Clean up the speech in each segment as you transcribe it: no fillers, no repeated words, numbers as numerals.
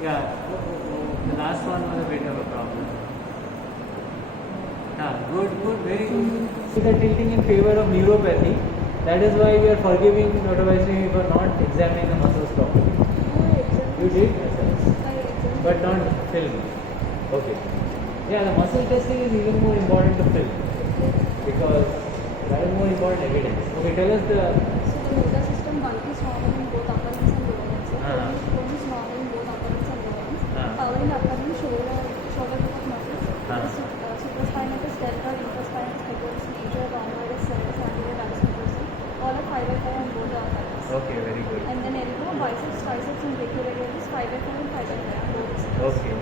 Yeah, the last one was a bit of a problem. Good, good, very good. We are tilting in favor of neuropathy. That is why we are forgiving Dr. Vaishnavi for not examining the muscles properly. You did? Yes, but not film. Okay. Yeah, the muscle testing is even more important to film because that is more important evidence. Okay, tell us the. So the motor system, one is normal in both upper limbs and lower limbs. So one is normal in both upper limbs and lower limbs. Power in upper limbs, shoulder group of muscles. Supraspinatus, delta, infraspinatus, pectoralis major, rhomboides, serratus, anterior, valgus, petrosi. All are 5/5 on both the upper limbs. Okay, very good. And then elbow, biceps, triceps, and brachioradialis 5/5 and 5/5 on both sides. Okay.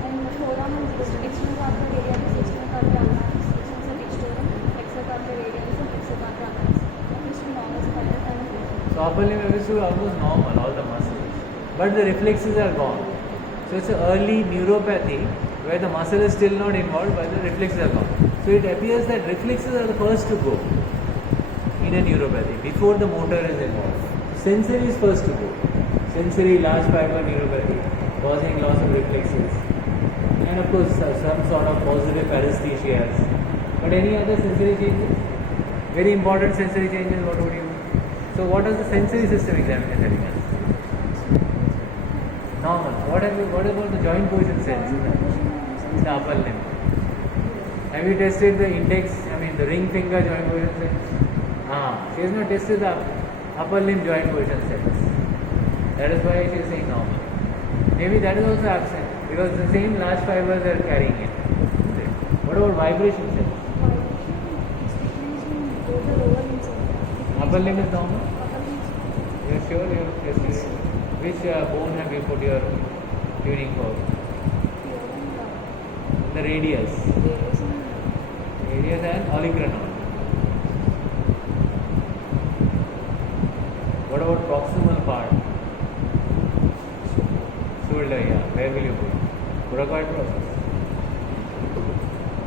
And forearm and wrist, external carpal radialis, external carpal ulnaris, extensor pectorum, flexor carpal radialis, and flexor carpal ulnaris. These two normal 5/5 and 5/5. So upper limb episode is almost normal, all the muscles, but the reflexes are gone. So it's an early neuropathy where the muscle is still not involved, but the reflexes are gone. So it appears that reflexes are the first to go in a neuropathy before the motor is involved. Sensory is first to go. Sensory large fiber neuropathy causing loss of reflexes, and of course some sort of positive paresthesias. But any other sensory changes? Very important sensory changes. What would you? So what is the sensory system examination telling us? Normal. What about the joint position sense in the upper limb? Have you tested the index? I mean the ring finger joint position sense? She has not tested the upper limb joint position sense. That is why she is saying normal. Maybe that is also absent because the same large fibers are carrying it. What about vibration sense? Upper limb is normal? You are sure you have tested it? Which bone have you put your tuning for? The radius. Radius and olecranon. What about proximal part? Shoulder, yeah. Where will you put? Thoracoid process.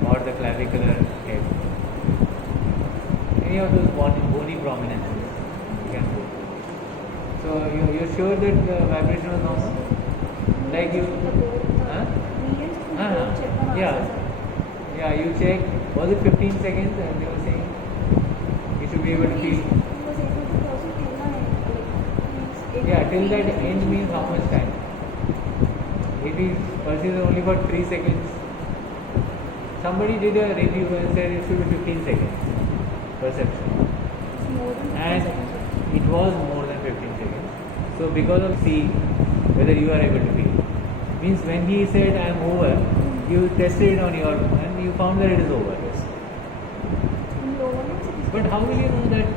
Or the clavicular head. Any of those bony prominences you can put. So you're sure that the vibration was normal? Like you, yeah, you check. Was it 15 seconds? And they were saying you should be able to feel. Yeah, till that end means how much time? If he perceives only for 3 seconds. Somebody did a review and said it should be 15 seconds perception. And it was more than 15 seconds. So because of C, whether you are able to feel. Means when he said I am over, you tested it on your and you found that it is over. But how will you know that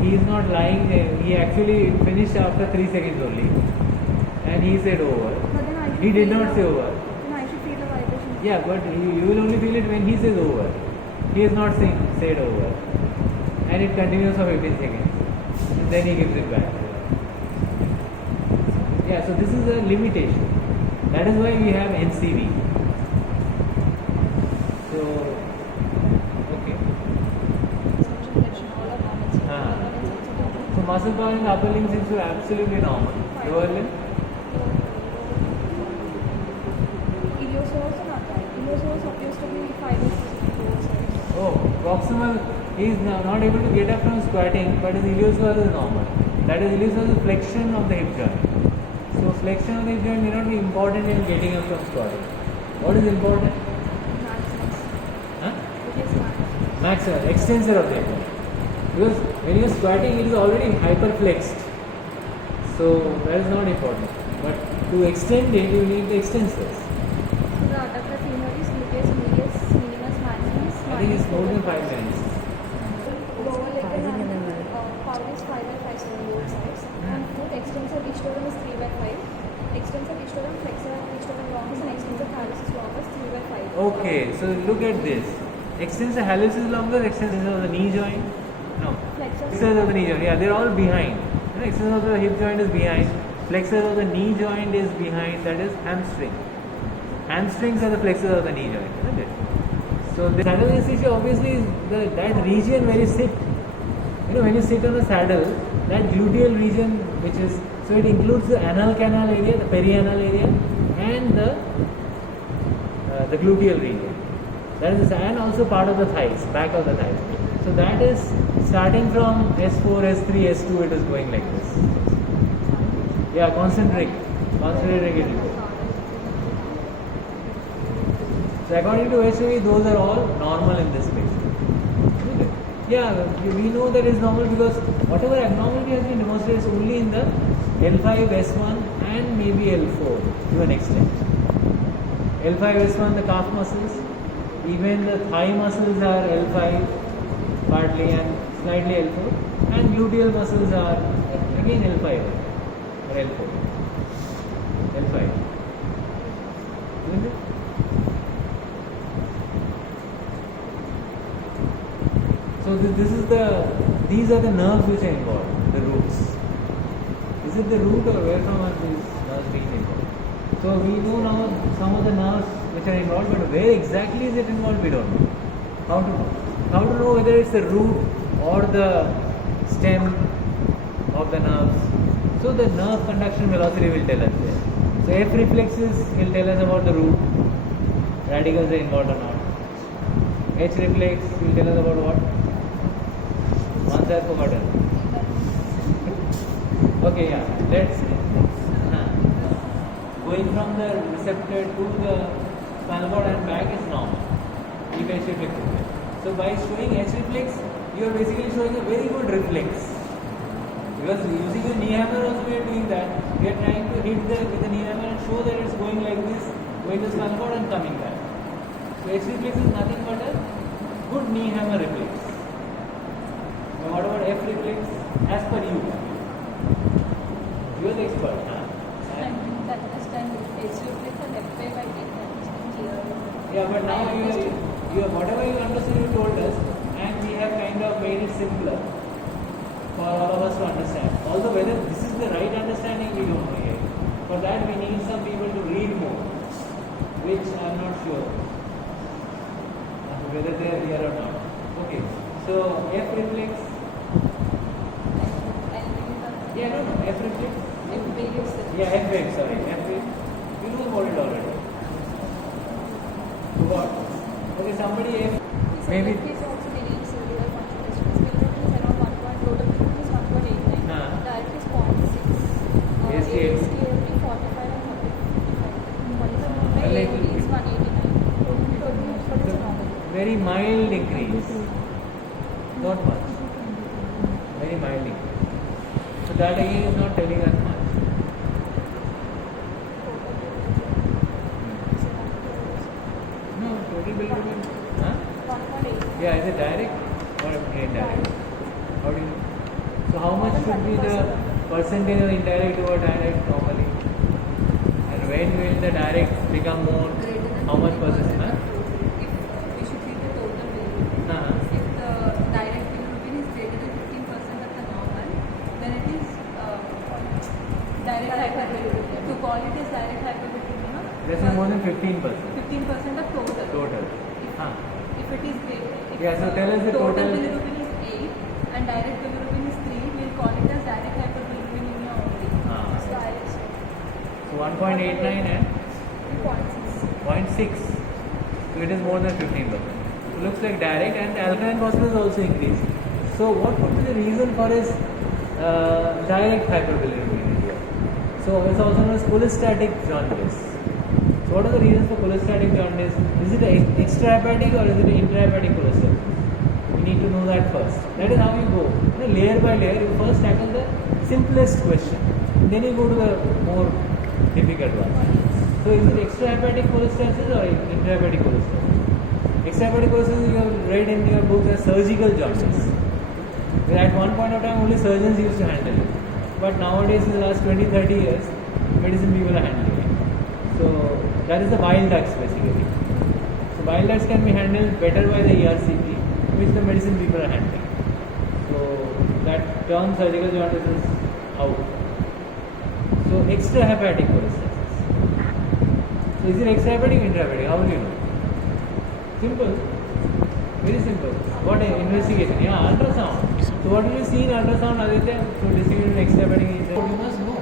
he is not lying there? He actually finished after 3 seconds only. And he said over. He did not say over. Then I should feel the vibration. Yeah, but you will only feel it when he says over. He is not said over. And it continues for 15 seconds. And then he gives it back. Yeah, so this is a limitation. That is why we have NCV. So, okay. So muscle power in the upper limb seems to be absolutely normal. Lower limb? Iliopsoas are not right. Iliopsoas appears to be 5 both sides. Oh, proximal, he is not able to get up from squatting, but his iliopsoas is normal. That is, iliopsoas is flexion of the hip joint. So flexion of the hip joint may not be important in getting up from squatting. What is important? Maximal, extensor of the hip joint. Because when you are squatting, it is already hyperflexed. So that is not important. But to extend it, you need the extensors. So the adductor femoris, gluteus medius, minimus maximus. I think it's more than 5 minutes. Lower leg and power is 5/5 on both sides. And foot extensor digitorum is 3/5. Extensor digitorum, flexor digitorum longus, and extensor hallucis longus 3/5. Okay, so look at this. Extensor hallucis longus, extensor of the knee joint. No. Flexor of the knee joint. Yeah, they're all behind. Extensor of the hip joint is behind. Flexor of the knee joint is behind. That is hamstring. Hamstrings are the flexors of the knee joint, isn't it? So the saddle anesthesia obviously is that region where you sit. You know, when you sit on a saddle, that gluteal region, which is, so it includes the anal canal area, the perianal area, the gluteal region. That is, and also part of the thighs, back of the thighs. So that is starting from S4, S3, S2. It is going like this. Yeah, concentric rigidity. So according to HV, those are all normal in this patient. Yeah, we know that is normal because whatever abnormality has been demonstrated is only in the L5, S1 and maybe L4 to an extent. L5, S1, the calf muscles, even the thigh muscles are L5 partly and slightly L4, and gluteal muscles are again L5 or L4. L5. Isn't it? So these are the nerves which are involved, the roots. Is it the root or where from are these nerves being involved? So we know now some of the nerves which are involved, but where exactly is it involved we don't know. How to know? How to know whether it's the root or the stem of the nerves? So the nerve conduction velocity will tell us there. So F reflexes will tell us about the root, radicals are involved or not. H reflex will tell us about what? Once I have forgotten. Okay, yeah. Let's going from the receptor to the spinal cord and back is normal. If H reflex. So by showing H reflex, you are basically showing a very good reflex. Because using a knee hammer also we are doing that. We are trying to hit with the knee hammer and show that it's going like this, going to the spinal cord and coming back. So H reflex is nothing but a good knee hammer reflex. Now what about F reflex? As per you. You are the expert. Yeah, but now you whatever you understood you told us, and we have kind of made it simpler for all of us to understand. Although whether this is the right understanding we don't know yet. For that we need some people to read more, which I am not sure whether they are here or not. Okay, so F reflex. Yeah, no, F reflex. Yeah, F wave, sorry. F wave. You know about it already. So what? Okay, somebody F. Maybe. Very mild increase, not much, very mild increase. So that again is not telling us much. No, total bilirubin. Huh? Yeah, is it direct or indirect? How do you? So how much should be the percentage of indirect over direct normally? And when will the direct become more? How much percent? Huh? This is more than 15%. 15% of total. Total. If it is greater. Yeah, so tell us the total. Bilirubin is 8 and direct bilirubin is 3. We'll call it as direct hyperbilirubinemia only. So 1.89 and 0.6. So it is more than 15%. It looks like direct, and alkaline phosphorus also increased. So what would be the reason for his direct hyperbilirubinemia? So it's also known as cholestatic jaundice. So what are the reasons for cholestatic jaundice? Is it extrahepatic or is it intrahepatic cholestasis? We need to know that first. That is how you go. Layer by layer, you first tackle the simplest question. Then you go to the more difficult one. So is it extrahepatic cholestasis or intrahepatic cholestasis? Extrahepatic cholestasis you have read in your books as surgical jaundice. Where at one point of time only surgeons used to handle it. But nowadays in the last 20-30 years, medicine people are handling it. So that is the bile ducts basically. So bile ducts can be handled better by the ERCP, which the medicine people are handling. So that term surgical jaundice is out. So extrahepatic cholestasis. So is it extrahepatic or intrahepatic? How will you know? Simple. Very simple. What investigation? Yeah, ultrasound. So what will you see in ultrasound, Aditya, to distinguish extrahepatic and intrahepatic? You must know.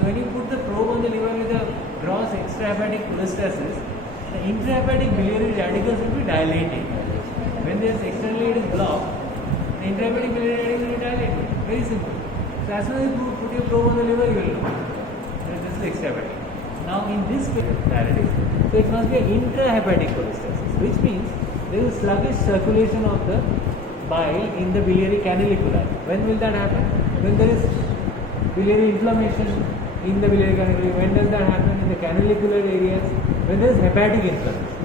So when you put the probe on the liver with a gross extrahepatic cholestasis, the intrahepatic biliary radicals will be dilating. When there is externally it is blocked, the intrahepatic biliary radicals will be dilating. Very simple. So as soon as you put your probe on the liver, you will know. So this is extrahepatic. Now in this case, dilatation. So it must be an intrahepatic cholestasis, which means there is sluggish circulation of the bile in the biliary canaliculi. When will that happen? When there is biliary inflammation in the biliary canaliculi. When does that happen? In the canalicular areas. When there is hepatic inflammation.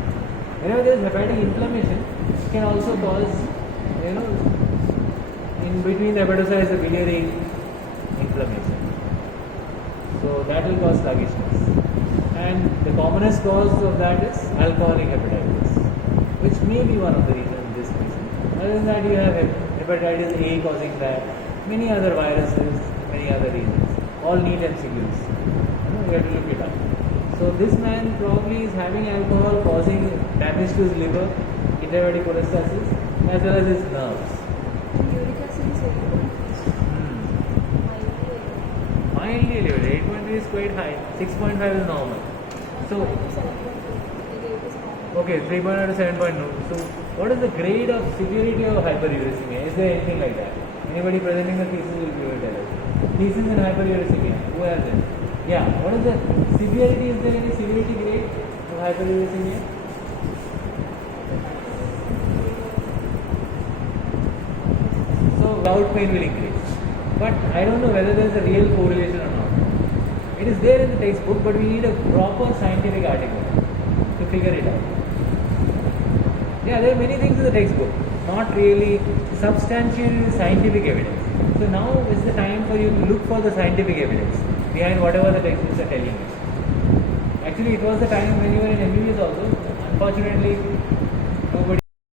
Whenever there is hepatic inflammation, it can also cause, in between the hepatocytes, the biliary inflammation. So that will cause sluggishness. And the commonest cause of that is alcoholic hepatitis, which may be one of the reasons this reason. Other than that, you have hepatitis A causing that, many other viruses, many other reasons. All neat MCQs. You have to look it up. So this man probably is having alcohol causing damage to his liver, intrahepatic cholestasis, as well as his nerves. Uric acid is 8.3. Mildly elevated. 8.3 is quite high. 6.5 is normal. So, 5 to 7.2. okay, 3.0 to 7.2. So, what is the grade of severity of hyperuricemia? Is there anything like that? Anybody presenting the thesis will be able to tell us. Thesis in hyperuricemia. Who has it? Yeah. What is the severity? Is there any severity grade of hyperuricemia? So, gout pain will increase. But I don't know whether there is a real correlation or not. It is there in the textbook, but we need a proper scientific article to figure it out. Yeah, there are many things in the textbook, not really substantial scientific evidence. So now is the time for you to look for the scientific evidence behind whatever the textbooks are telling you. Actually, it was the time when you were in MBBS also. Unfortunately,